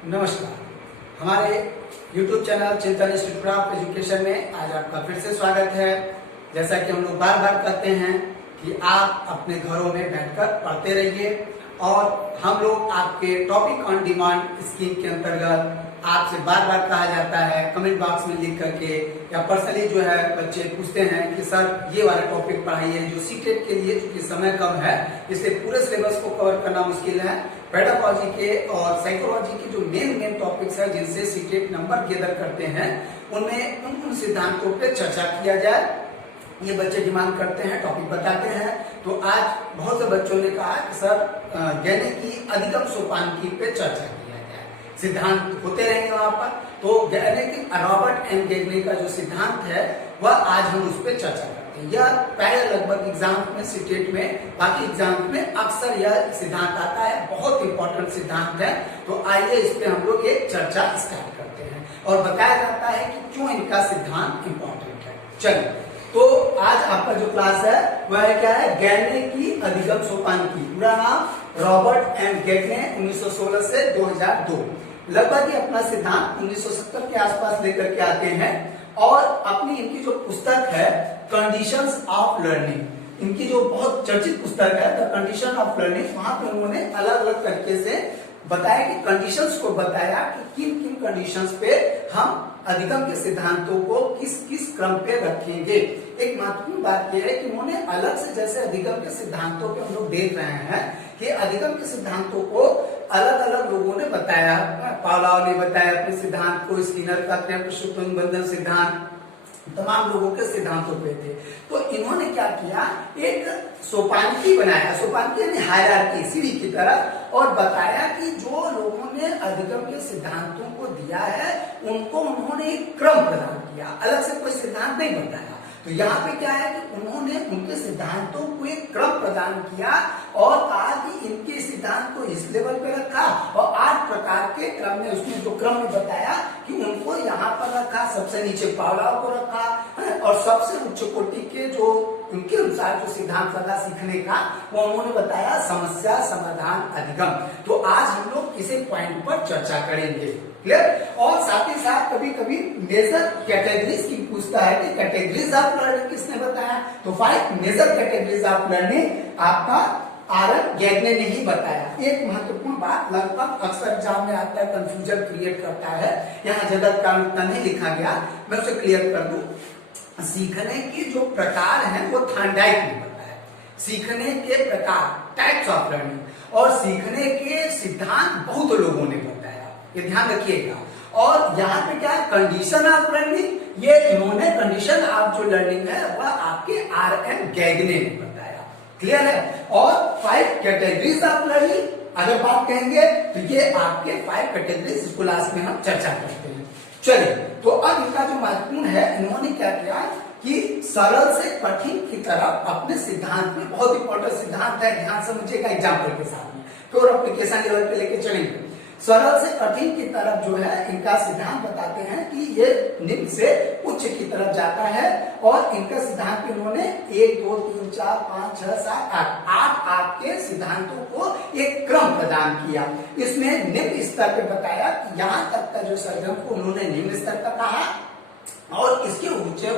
नमस्कार। हमारे YouTube channel चिंतन इंस्टीट्यूट ऑफ एजुकेशन में आज आपका फिर से स्वागत है। जैसा कि हम लोग बार बार कहते हैं कि आप अपने घरों में बैठकर पढ़ते रहिए और हम लोग आपके टॉपिक ऑन डिमांड स्कीम के अंतर्गत आपसे बार बार कहा जाता है कमेंट बॉक्स में लिख करके या पर्सनली जो है बच्चे पूछते हैं कि सर ये वाला टॉपिक पढ़ाइए जो सीटेट के लिए, क्योंकि समय कम है इसलिए पूरे सिलेबस को कवर करना मुश्किल है। पेडागोजी के और साइकोलॉजी के जो मेन टॉपिक्स है जिनसे सीटेट नंबर गैदर करते हैं उनमें उन सिद्धांतों पे चर्चा किया जाए, ये बच्चे डिमांड करते हैं, टॉपिक बताते हैं। तो आज बहुत से बच्चों ने कहा कि सर गैने की अधिगम सोपानकी पे चर्चा किया जाए, सिद्धांत होते रहेंगे वहां पर। तो गैने की रॉबर्ट एम गेगने का जो सिद्धांत है वह आज हम उस पर चर्चा करते हैं। यह प्राय लगभग एग्जाम में सीटेट में बाकी एग्जाम में अक्सर यह सिद्धांत आता है, बहुत इंपॉर्टेंट सिद्धांत है। तो आइए इस पे हम लोग एक चर्चा स्टार्ट करते हैं और बताया जाता है कि क्यों इनका सिद्धांत इंपॉर्टेंट है। चलिए, तो आज आपका जो क्लास है वह क्या है, गैने की अधिगम सोपानकी। पूरा नाम रॉबर्ट एम गेगने, 1916 से 2002। लगभग ये अपना सिद्धांत 1970 के आसपास लेकर के आते हैं और अपनी इनकी जो पुस्तक है कंडीशंस ऑफ लर्निंग, इनकी जो बहुत चर्चित पुस्तक है द कंडीशन ऑफ लर्निंग, वहां पे उन्होंने अलग अलग तरीके से बताया कि कंडीशंस को बताया कि किन किन कंडीशंस पे हम अधिगम के सिद्धांतों को किस किस क्रम पे रखेंगे। एक महत्वपूर्ण बात यह है कि उन्होंने अलग से, जैसे अधिगम के सिद्धांतों पे हम लोग देख रहे हैं कि अधिगम के सिद्धांतों को अलग अलग लोगों ने बताया। पावलोव ने बताया अपने सिद्धांत को, स्किनर का पुरुषोत्तम बंधन सिद्धांत, तमाम लोगों के सिद्धांतों पे थे। तो इन्होंने क्या किया, एक सोपानकी बनाया, सोपानकी यानी हायरार्की, सीढ़ी की तरह, और बताया कि जो लोगों ने अधिगम के सिद्धांतों को दिया है उनको उन्होंने एक क्रम प्रदान किया, अलग से कोई सिद्धांत नहीं बताया। तो यहाँ पे क्या है कि उन्होंने उनके सिद्धांतों को एक क्रम प्रदान किया और कहा कि इनके सिद्धांत को इस लेवल पे रखा और 8 प्रकार के क्रम में, उसने जो क्रम में बताया कि उनको यहाँ पर रखा, सबसे नीचे पावलोव को रखा और सबसे उच्च कोटि के जो उनके अनुसार जो सिद्धांत लगा सीखने का वो उन्होंने बताया समस्या समाधान अधिगम। तो आज हम लोग इसी पॉइंट पर चर्चा करेंगे, क्लियर। और साथ ही साथ कभी कभी मेजर कैटेगरीज की पूछता है कि कैटेगरीज ऑफ लर्निंग किसने बताया, तो 5 मेजर कैटेगरीज ऑफ लर्निंग आपका आर गेगने ने ही बताया। एक महत्वपूर्ण बात लगभग अक्सर एग्जाम में आता है, कंफ्यूजन क्रिएट करता है, यहाँ जगत का उतना नहीं लिखा गया, मैं उसे क्लियर कर दूं। सीखने के जो प्रकार हैं वो थॉर्नडाइक ने बताया, सीखने के प्रकार टाइप्स ऑफ लर्निंग, और सीखने के सिद्धांत बहुत लोगों ने बताया, ये ध्यान रखिएगा। और यहाँ पे क्या है, कंडीशन ऑफ लर्निंग, ये इन्होंने कंडीशन ऑफ जो लर्निंग है वह आपके आर एम गेगने ने बताया, क्लियर है। और 5 कैटेगरीज ऑफ लर्निंग अगर बात कहेंगे तो ये आपके 5 कैटेगरीज इस क्लास में हम चर्चा करते हैं। चलिए, तो अब इनका जो महत्वपूर्ण है, इन्होंने क्या किया कि सरल से कठिन की तरफ अपने सिद्धांत में, बहुत इंपॉर्टेंट सिद्धांत है, ध्यान समझिएगा एग्जाम्पल के साथ में, तो एप्लीकेशन लेवल पे लेके चलेंगे। सरल से कठिन की तरफ जो है इनका सिद्धांत बताते हैं कि ये निम्न से उच्च की तरफ जाता है और इनका सिद्धांत में उन्होंने 1 2 3 4 5 6 7 8 आपके सिद्धांतों को एक क्रम प्रदान किया। इसमें निम्न स्तर पे बताया कि यहाँ तक का जो सरगम को उन्होंने निम्न स्तर का कहा और इसके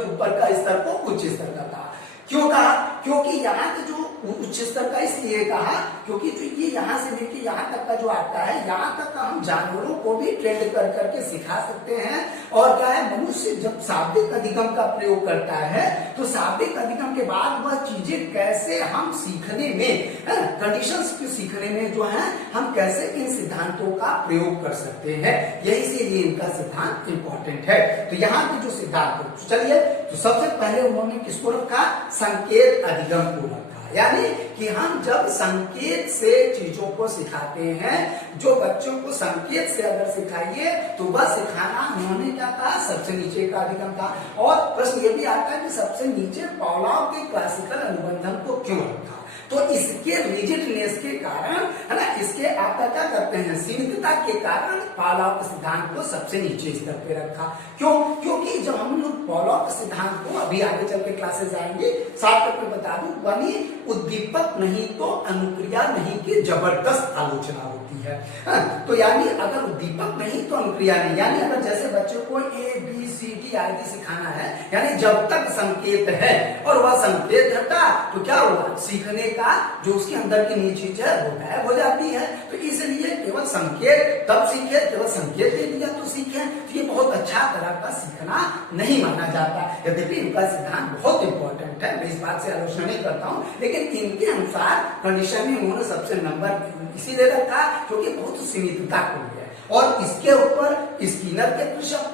ऊपर का स्तर को उच्च स्तर का कहा। क्यों कहा, क्योंकि यहाँ के जो उच्च स्तर का इसलिए कहा क्योंकि जो ये यहाँ से लेके यहाँ तक का जो आता है, यहाँ तक का हम जानवरों को भी ट्रेंड कर करके सिखा सकते हैं। और क्या है, मनुष्य जब शाब्दिक अधिगम का प्रयोग करता है तो शाब्दिक अधिगम के बाद वह चीजें कैसे हम सीखने में, कंडीशंस को सीखने में जो है हम कैसे इन सिद्धांतों का प्रयोग कर सकते हैं, यही से ये इनका सिद्धांत इंपॉर्टेंट है। तो यहाँ पे जो सिद्धांत है, चलिए, तो सबसे पहले उन्होंने किसको रखा, संकेत अधिगम को रखा। यानी कि हम जब संकेत से चीजों को सिखाते हैं, जो बच्चों को संकेत से अगर सिखाइए तो वह सिखाना, उन्होंने क्या कहा, सबसे नीचे का अधिगम था। और प्रश्न ये भी आता है कि सबसे नीचे पावलोव के क्लासिकल अनुबंधन को क्यों रखा, तो इसके रिजिडनेस के कारण, है ना, इसके आपका क्या करते हैं, सीमितता के कारण पावलोव के सिद्धांत को सबसे नीचे स्तर पे रखा। क्यों, क्योंकि जब हम लोग पावलोव के सिद्धांत को, अभी आगे चल के क्लासेस आएंगे, शॉर्टकट में बता दूं, बनी उद्दीपक नहीं तो अनुक्रिया नहीं की जबरदस्त आलोचना होती है। है। तो यानी अगर उद्दीपक नहीं तो अनुक्रिया नहीं। यानी अगर जैसे बच्चों को ABCD आदि सिखाना है, यानी जब तक संकेत है और वह संकेत था तो क्या हुआ, सीखने का जो उसके अंदर की नीची चीज है वो गायब हो जाती है। तो इसलिए केवल संकेत तब सीखे, केवल संकेत दे दिया तो सीखे, तो ये बहुत अच्छा तरह का सीखना नहीं माना जाता। यद्यपि इनका सिद्धांत बहुत इंपॉर्टेंट है, मैं इस बात से आलोचना नहीं करता हूँ, लेकिन इनके अनुसार कंडीशन में उन्होंने सबसे नंबर इसीलिए रखा क्योंकि बहुत सीमितता को है। और इसके ऊपर स्किनर के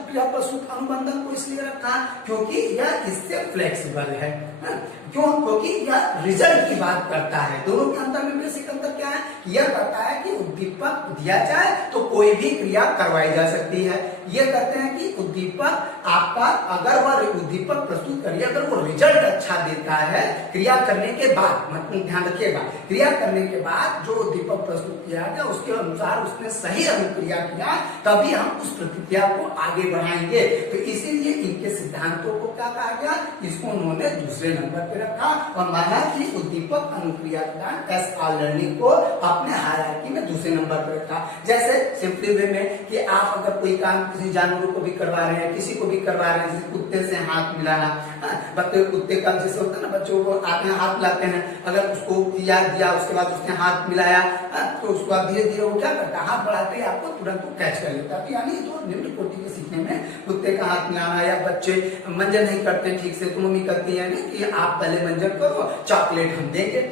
क्रिया प्रसूत अनुबंधन को इसलिए रखा क्योंकि यह इससे फ्लेक्सिबल है। क्यों? क्योंकि यह रिजल्ट की बात करता है। दोनों के अंतर में बेसिक अंतर क्या है? यह कहता है कि उद्दीपक दिया जाए तो कोई भी क्रिया करवाई जा सकती है। ये कहते हैं कि उद्दीपक आपका अगर वह उद्दीपक प्रस्तुत करिए, अगर वो रिजल्ट अच्छा देता है क्रिया करने के बाद, मतलब ध्यान रखिएगा, क्रिया करने के बाद जो उद्दीपक प्रस्तुत किया गया उसके अनुसार उसने सही अनुक्रिया किया, तभी हम उस प्रतिक्रिया को आगे बढ़ाएंगे। तो इसीलिए इनके सिद्धांतों को क्या कहा गया, इसको उन्होंने दूसरे नंबर पे रखा और माना कि उद्दीपक अनुक्रिया SR लर्निंग को अपने हायरार्की में दूसरे नंबर पर रखा। जैसे सिंपली वे में कि आप अगर कोई काम किसी जानवरों को भी करवा रहे हैं, किसी को भी करवा रहे हैं, जैसे कुत्ते से हाथ मिलाना, बच्चे कुत्ते का जैसे होता है ना, बच्चों को आते हैं हाथ मिलाते हैं, अगर उसको दिया उसके बाद उसने हाथ मिलाया तो उसको आप धीरे धीरे वो क्या करता है, हाथ बढ़ाते ही आपको तुरंत वो कैच कर लेता है। यानी तो निम्न कोटि के सीखने में कुत्ते का हाथ मिलाना, या बच्चे मंजन नहीं करते ठीक से तो मम्मी कहती है कि आप पहले मंजन करो, चॉकलेट हम देंगे,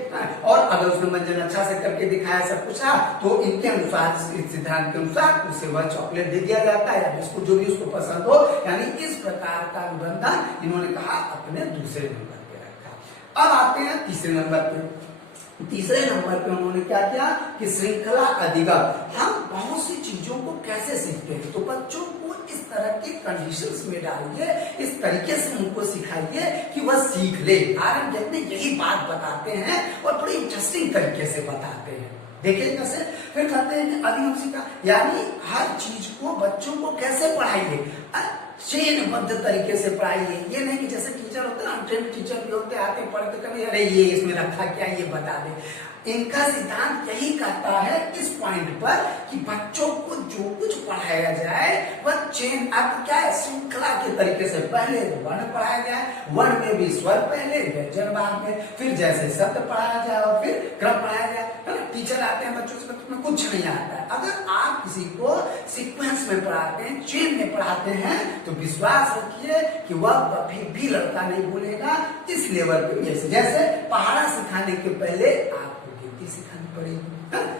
और अगर उसने मंजन अच्छा से करके दिखाया सब कुछ तो इनके अनुसार, इस सिद्धांत के अनुसार उसे वह चॉकलेट दे दिया जाता है या बिस्कुट जो भी उसको पसंद हो। यानी इस प्रकार का अनुबंधन इन्होंने कहा अपने दूसरे नंबर पे रखा। अब आते हैं तीसरे नंबर पे। तीसरे नंबर पे उन्होंने क्या किया कि श्रृंखला अधिगम। हम बहुत सी चीजों को कैसे सीखते हैं, तो बच्चों को इस तरह के कंडीशंस में डालिए, इस तरीके से उनको सिखाइए कि वह सीख ले। आरएम में यही बात बताते हैं और बड़ी इंटरेस्टिंग तरीके से बताते हैं। देखिए कैसे, फिर कहते हैं कि अधिगम सीखा, यानी हर चीज को बच्चों को कैसे पढ़ाइए, चेनबद्ध तरीके से पढ़ाइए। ये नहीं कि जैसे टीचर होते हैं ना, ट्रेन टीचर भी होते आते पढ़ते कभी अरे ये इसमें रखा क्या, ये बता दे। इनका सिद्धांत यही कहता है इस पॉइंट पर कि बच्चों को जो कुछ पढ़ाया जाए वह चेन, अब क्या है, श्रृंखला के तरीके से। पहले वर्ण पढ़ाया जाए, वर्ण में भी स्वर पहले, व्यंजन बाद में, फिर जैसे शब्द पढ़ाया जाए और फिर क्रम पढ़ाया जाए। टीचर आते हैं बच्चों से, बच्चों में कुछ नहीं आता है। अगर आप किसी को सीक्वेंस में पढ़ाते हैं, चेन में पढ़ाते हैं, तो विश्वास रखिए कि वह कभी भी लड़का नहीं भूलेगा इस लेवल पे। जैसे पहाड़ा सिखाने के पहले आपको गिनती सिखानी पड़ेगी।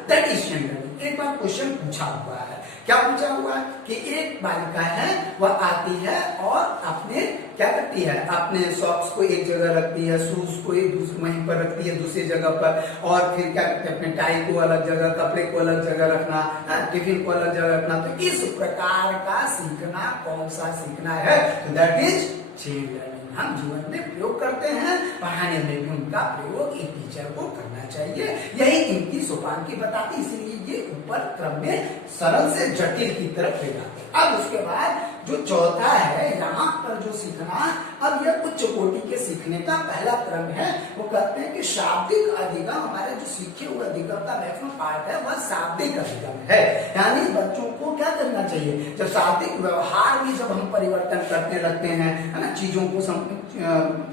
That is general. एक बार क्वेश्चन पूछा हुआ है, क्या पूछा हुआ है कि एक बालिका है, वह आती है और अपने क्या करती है, अपने सॉक्स को एक जगह रखती है, शूज को एक दूसरी वहीं पर रखती है दूसरी जगह पर, और फिर क्या करते हैं अपने टाई को अलग जगह, कपड़े को अलग जगह रखना, टिफिन को अलग जगह रखना। तो इस प्रकार का सीखना कौन सा सीखना है, तो दैट इज चेन लर्निंग। हम जीवन में प्रयोग करते हैं, पढ़ाने में भी उनका प्रयोग एक टीचर को करना चाहिए। यही इनकी सोपान की बताती, इसलिए ये ऊपर क्रम में सरल से जटिल की तरफ ले जाते हैं। अब उसके बाद जो चौथा है, यहाँ पर जो सीखना, अब यह उच्च कोटि के सीखने का पहला क्रम है। वो कहते हैं कि शाब्दिक अधिगम, हमारे जो सीखे हुए अधिगम का मैक्सिमम पार्ट है वह शाब्दिक अधिगम है। यानी बच्चों को क्या करना चाहिए, जब शाब्दिक व्यवहार में जब हम परिवर्तन करते लगते हैं, है ना, चीजों को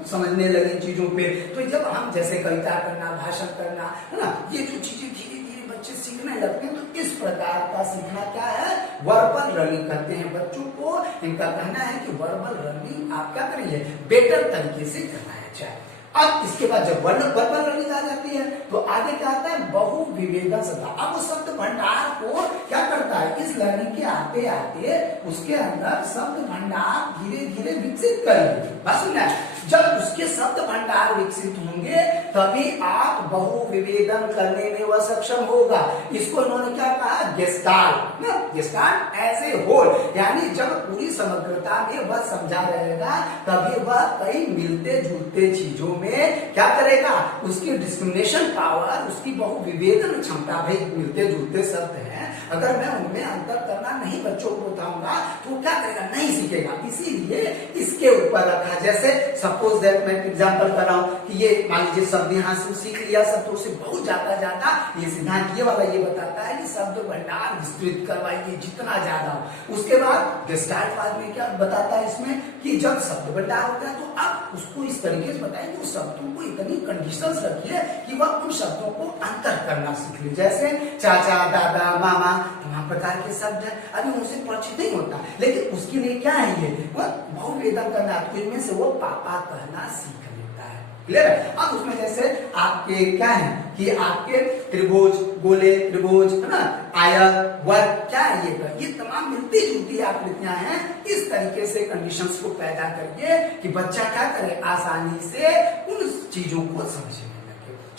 समझने लगे चीजों पे, तो जब हम जैसे कविता करना, भाषण करना, है ना, ये जो चीजें धीरे धीरे बच्चे सीखने लगते हैं, तो इस प्रकार का सीखना क्या है, वर्बल लर्निंग करते हैं। बच्चों को इनका कहना है कि वर्बल लर्निंग आप क्या करिए, बेटर तरीके से करवाया जाए। अब इसके बाद जब वर्बल लर्निंग आ जाती है तो आगे क्या आता है, बहु विवेदन सत्ता। अब उस शब्द भंडार को क्या करता है, इस लर्निंग के आते आते उसके अंदर शब्द भंडार धीरे धीरे विकसित करेंगे। बस ना, जब उसके शब्द भंडार विकसित होंगे तभी आप बहु विवेदन करने में वह सक्षम होगा। इसको इन्होंने क्या कहा, gestalt, gestalt as a whole. यानी जब पूरी समग्रता में वह समझा रहेगा तभी वह कई मिलते जुलते चीजों में क्या करेगा, उसकी डिस्क्रिमिनेशन पावर, उसकी बहु विवेदन क्षमता, भाई मिलते जुलते शब्द हैं, अगर मैं उनमें अंतर करना नहीं बच्चों को बताऊंगा तो वो क्या करेगा, नहीं सीखेगा। इसीलिए इसके ऊपर रखा। जैसे सपोज दैट मैं एग्जांपल कर रहा हूँ कि ये मान लीजिए शब्द यहाँ से सीख लिया शब्दों से बहुत ज्यादा ये सिद्धांत ये वाला ये बताता है कि शब्द भंडार विस्तृत करवाइए जितना ज्यादा हो। उसके बाद गेस्टाल्ट बाद में क्या बताता है इसमें कि जब शब्द भंडार होता है तो आप उसको इस तरीके से बताएंगे उस शब्दों को इतनी कंडीशंस रखिए कि वह उन शब्दों को अंतर करना सीख ले। जैसे चाचा, दादा, मामा, तमाम प्रकार के शब्द है, अभी उनसे परिचित नहीं होता, लेकिन उसके लिए क्या है ये बहुवेदन करना, तो इनमें से वो पापा कहना सीख लेता है। क्लियर है। अब उसमें जैसे आपके क्या है कि आपके त्रिभुज, गोले, त्रिभुज है ना, आयत, वर्ग, क्या है ये तमाम मिलती जुलती आकृतियां हैं। इस तरीके से कंडीशंस को पैदा करके कि बच्चा क्या करे, आसानी से उन चीजों को समझे।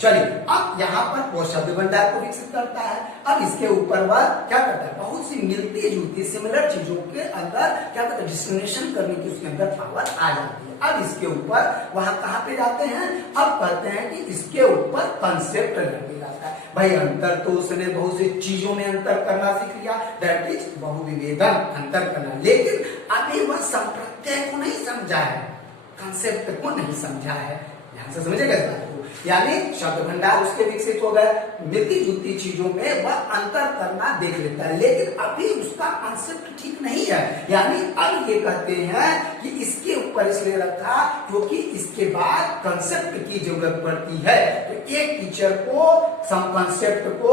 चलिए अब यहाँ पर वो शब्द भंडार को विकसित करता है। अब इसके ऊपर वह क्या करता है, बहुत सी मिलती जुलती सिमिलर चीजों के अंदर क्या करता है, डिस्क्रिमिनेशन करने की उसके अंदर पावर आ जाती है। अब इसके ऊपर वहां कहाँ पे जाते हैं, अब कहते हैं कि इसके ऊपर कंसेप्ट लगे जाता है। भाई अंतर तो उसने बहुत सी चीजों में अंतर करना सीख लिया, दैट इज बहुविवेदन, अंतर करना, लेकिन अभी वह संप्रत्यय को नहीं समझा है, कंसेप्ट को नहीं समझा है। ध्यान से समझेगा इस बात को। यानी शब्द भंडार उसके विकसित हो गए, मिलती जुलती चीजों में वह अंतर करना देख लेता है, लेकिन अभी उसका कंसेप्ट ठीक नहीं है। यानी अब ये कहते हैं कि इसके ऊपर इसलिए रखा क्योंकि इसके बाद कंसेप्ट की जरूरत पड़ती है। तो एक टीचर को सम कंसेप्ट को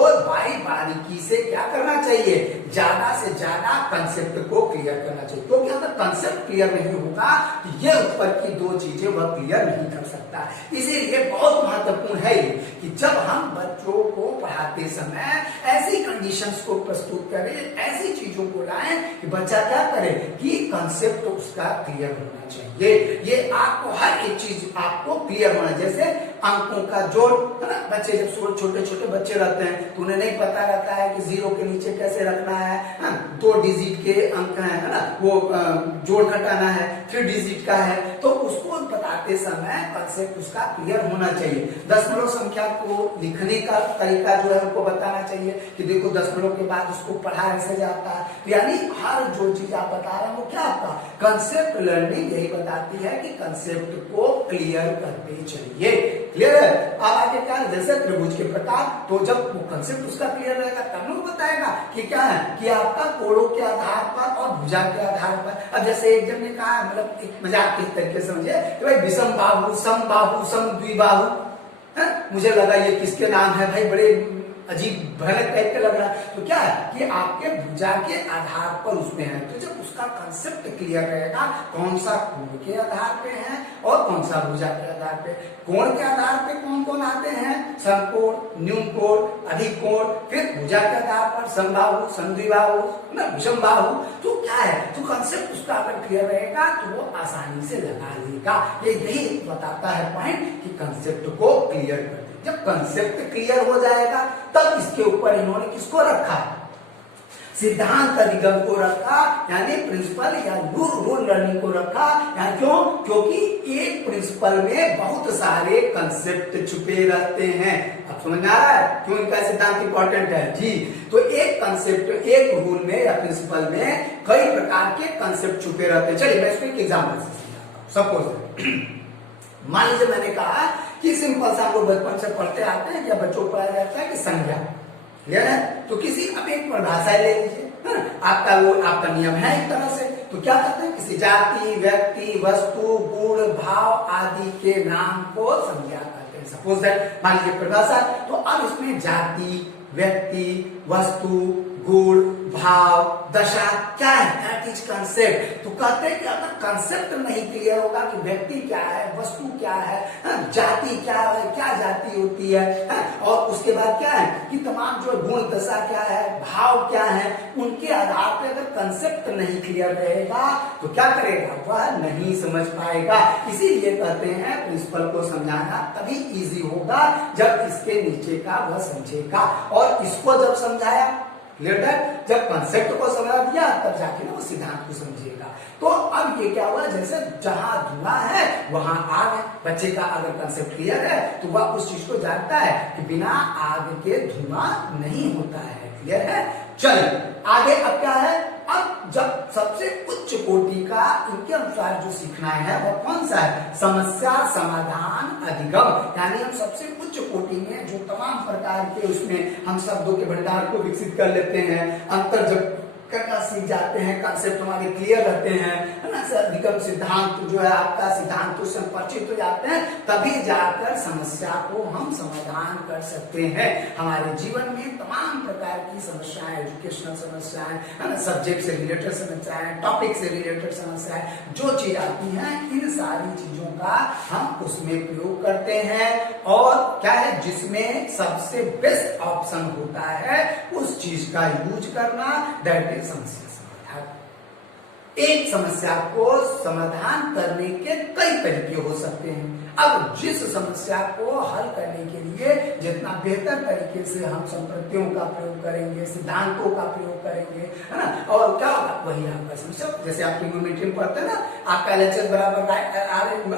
बारीकी से क्या करना चाहिए, ज्यादा से ज्यादा कंसेप्ट को क्लियर करना चाहिए, क्योंकि अगर कंसेप्ट क्लियर नहीं होगा तो ये ऊपर की दो चीजें वह क्लियर नहीं कर सकता। इसीलिए बहुत महत्वपूर्ण है कि जब हम बच्चों को पढ़ाते समय ऐसी कंडीशंस को प्रस्तुत करें, ऐसी चीजों को लाएं कि बच्चा क्या करे कि कंसेप्ट उसका क्लियर होना चाहिए। ये आपको हर एक चीज आपको क्लियर होना, जैसे अंकों का जोड़ है ना, बच्चे जब छोटे छोटे बच्चे रहते हैं तो उन्हें नहीं पता रहता है कि जीरो के नीचे कैसे रखना है, 2 डिजिट के अंक है ना, वो जोड़ घटाना है, 3 डिजिट का है, तो उसको बताते समय कंसेप्ट उसका क्लियर होना चाहिए। दशमलव संख्या को लिखने का तरीका जो है उनको बताना चाहिए कि देखो दशमलव के बाद उसको पढ़ा ऐसे जाता है। तो यानी हर जो चीज आप बता रहे हैं वो क्या आपका कंसेप्ट लर्निंग यही बताती है कि कंसेप्ट को क्लियर करते चलिए। क्लियर है। अब आगे क्या है, जैसे त्रिभुज के प्रकार, तो जब वो कंसेप्ट उसका क्लियर रहेगा तब वो बताएगा कि क्या है कि आपका कोणों के आधार पर और भुजा के आधार पर। अब जैसे एक जन ने कहा, मतलब एक मजाक के तरीके से समझे कि भाई विषम बाहु, सम बाहु, सम द्विबाहु, मुझे लगा ये किसके नाम है भाई, बड़े अजीब भयानक टाइप का लग रहा है। तो क्या है कि आपके भुजा के आधार पर उसमें है, तो जब उसका कंसेप्ट क्लियर रहेगा कौन सा कोण के आधार पे है और कौन सा भुजा के आधार पे। कोण के आधार पे कौन कौन आते हैं, समकोण, न्यून कोण, अधिक कोण, फिर भुजा के आधार पर समबाहु, समद्विबाहु, ना विषम बाहु। तो क्या है, तो कंसेप्ट उसका अगर क्लियर रहेगा तो वो आसानी से लगा लेगा। ये यही बताता है पॉइंट कि कंसेप्ट को क्लियर कर दे। जब कंसेप्ट क्लियर हो जाएगा तब इसके ऊपर इन्होंने किसको रखा, सिद्धांत अधिगम को रखा, यानी प्रिंसिपल या रूल लर्निंग को रखा। यानी क्यों, क्योंकि एक प्रिंसिपल में बहुत सारे कंसेप्ट छुपे रहते हैं। अब समझ में आ रहा है क्यों इनका सिद्धांत इंपॉर्टेंट है जी। तो एक कंसेप्ट, एक रूल में या प्रिंसिपल में कई प्रकार के कंसेप्ट छुपे रहते हैं। चलिए मैं इसको एक एग्जाम्पल से समझाता हूं। सपोज मान लीजिए मैंने कहा कि सिंपल सा हम लोग बचपन से पढ़ते आते हैं, या बच्चों को पढ़ाया जाता है कि संज्ञा, क्लियर है। तो किसी अब एक परिभाषा ले लीजिए, आपका वो आपका नियम है एक तरह से। तो क्या कहते हैं, किसी जाति, व्यक्ति, वस्तु, गुण, भाव आदि के नाम को संज्ञा कहते हैं। सपोज दैट मान लीजिए परिभाषा, तो अब इसमें जाति, व्यक्ति, वस्तु, गुण, भाव, दशा क्या है, दैट इज कंसेप्ट। तो कहते हैं कि अगर कंसेप्ट नहीं क्लियर होगा कि व्यक्ति क्या है, वस्तु क्या है, जाति क्या है, क्या जाति होती है, और उसके बाद क्या है कि तमाम जो गुण, दशा क्या है, भाव क्या है, उनके आधार पर अगर कंसेप्ट नहीं क्लियर रहेगा तो क्या करेगा, वह नहीं समझ पाएगा। इसीलिए कहते हैं प्रिंसिपल को समझाना तभी इजी होगा जब इसके नीचे का वह समझेगा, और इसको जब समझाया, जब कंसेप्ट को समझा दिया तब जाके ना वो सिद्धांत को समझेगा। तो अब ये क्या हुआ, जैसे जहां धुआं है वहां आग है। बच्चे का अगर कंसेप्ट क्लियर है तो वह उस चीज को जानता है कि बिना आग के धुआं नहीं होता है। क्लियर है। चलिए आगे अब क्या है, अब जब सबसे उच्च कोटि का इनके अनुसार जो सीखना है वो कौन सा है, समस्या समाधान अधिगम, यानी हम सबसे उच्च कोटि में जो तमाम प्रकार के उसमें हम शब्दों के भंडार को विकसित कर लेते हैं, अंतर जब करना सीख जाते हैं, कंसेप्ट हमारे क्लियर रहते हैं, है ना सर, अधिगम सिद्धांत जो है आपका सिद्धांतों से परिचित हो जाते हैं, तभी जाकर समस्या को हम समाधान कर सकते हैं। हमारे जीवन में तमाम प्रकार की समस्याएं, एजुकेशनल समस्याएं, है ना, सब्जेक्ट से रिलेटेड समस्याएं, टॉपिक से रिलेटेड समस्याएं, जो चीज आती हैं, इन सारी चीजों का हम उसमें प्रयोग करते हैं। और क्या है, जिसमें सबसे बेस्ट ऑप्शन होता है उस चीज का यूज करना, दैट समस्या समाधान। एक समस्या को समाधान करने के कई तरीके हो सकते हैं। अब जिस समस्या को हल करने के लिए जितना बेहतर तरीके से हम संप्रतियों का प्रयोग करेंगे, सिद्धांतों का प्रयोग करेंगे, है ना, और क्या होगा वही आपका समस्या। जैसे आप ट्रिग्नोमेट्री में पढ़ते हैं ना, आपका LHS बराबर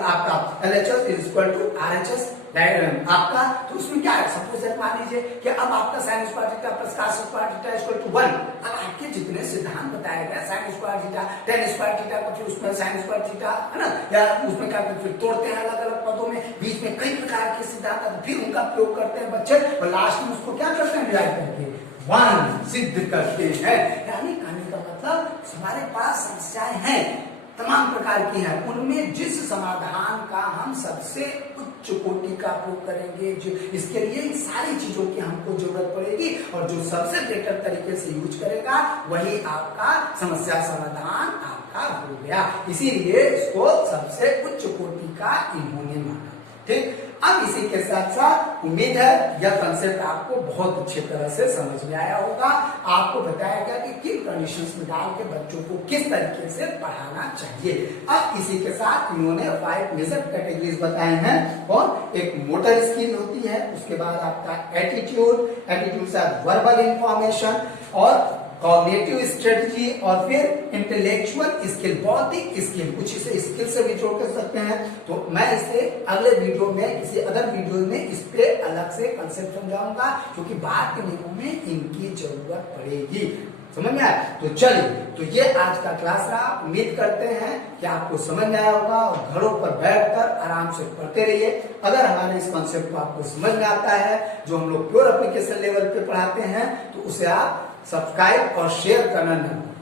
आपका LHS is equal to RHS आपका, तो उसमें क्या है, सपोज मान लीजिए कि अब आपका sine square theta plus cos square theta equal to 1। अब आपके जितने सिद्धांत बताए गए, sine square theta, tan square theta का, फिर उसमें साइन स्क्वायर थीटा, है ना, या उसमें क्या फिर तोड़ते हैं अलग अलग पदों में, बीच में कई प्रकार के सिद्धांत, फिर उनका प्रयोग करते हैं बच्चे, और लास्ट में उसको क्या करते हैं, डिवाइड करके 1 सिद्ध करते हैं। यानी कहने का मतलब हमारे पास समस्याएं हैं, तमाम प्रकार की हैं, उनमें जिस समाधान का हम सबसे उच्च कोटि का प्रयोग करेंगे, जो इसके लिए इन सारी चीजों की हमको जरूरत पड़ेगी, और जो सबसे बेटर तरीके से यूज करेगा वही आपका समस्या समाधान आपका हो गया। इसीलिए इसको सबसे उच्च कोटि का इन्होंने माना। ठीक, अब इसी के साथ साथ उम्मीद है यह कंसेप्ट आपको बहुत अच्छी तरह से समझ में आया होगा। आपको बताया गया कि किन कंडीशंस में डाल के बच्चों को किस तरीके से पढ़ाना चाहिए। अब इसी के साथ इन्होंने 5 मेजर कैटेगरीज बताए हैं, और एक मोटर स्किल होती है, उसके बाद आपका एटीट्यूड, एटीट्यूड से वर्बल इंफॉर्मेशन, और कॉग्निटिव स्ट्रेटजी, और फिर इंटेलेक्चुअल स्किल, बौद्धिक स्किल, कुछ इसे स्किल से भी जोड़ कर सकते हैं। तो मैं इसे अगले वीडियो में, किसी अदर वीडियो में इस पे अलग से कंसेप्ट समझाऊंगा, क्योंकि बाद के दिनों में इनकी जरूरत पड़ेगी। समझ में आया? तो चलिए, तो ये आज का क्लास रहा। उम्मीद करते हैं कि आपको समझ में आया होगा, और घरों पर बैठकर आराम से पढ़ते रहिए। अगर हमारे इस कॉन्सेप्ट को आपको समझ में आता है, जो हम लोग प्योर एप्लीकेशन लेवल पे पढ़ाते हैं, तो उसे आप सब्सक्राइब और शेयर करना न भूलें।